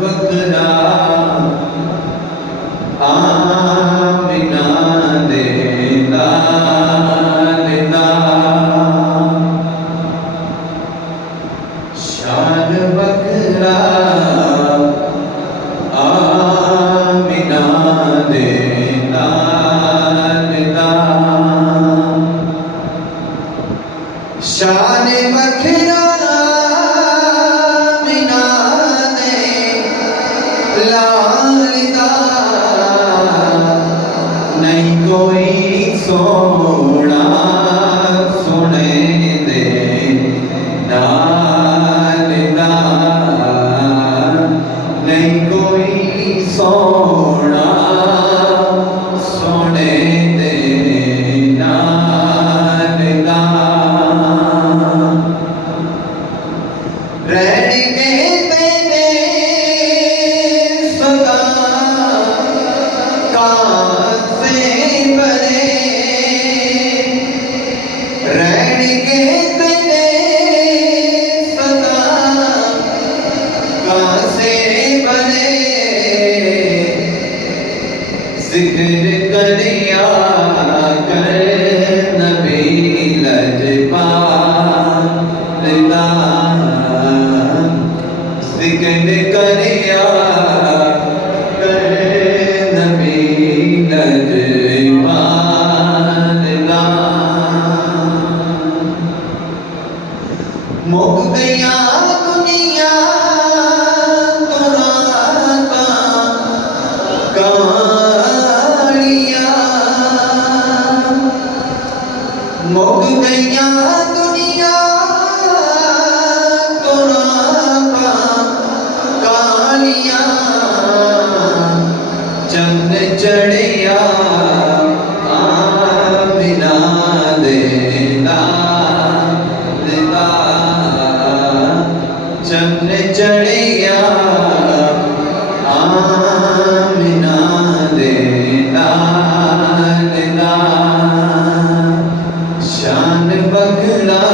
बकरा आमिना दे लाल दा शान बकरा आमिना दे लाल दा शान बकरा नहीं कोई सोना सुने दे नाल दा नहीं कोई सोना सुने दे नाल दा रहन के तेरे सदा जिक्र करिया कर नबी लजपाल दा जिक्र करिया कर नबी लजपाल दा मुक गया दुनिया मुक गया दुनिया तोरा कालिया चंद चढ़िया आमिना दे लाल दा चंद चढ़िया आमिना दे लाल दा शान बकरा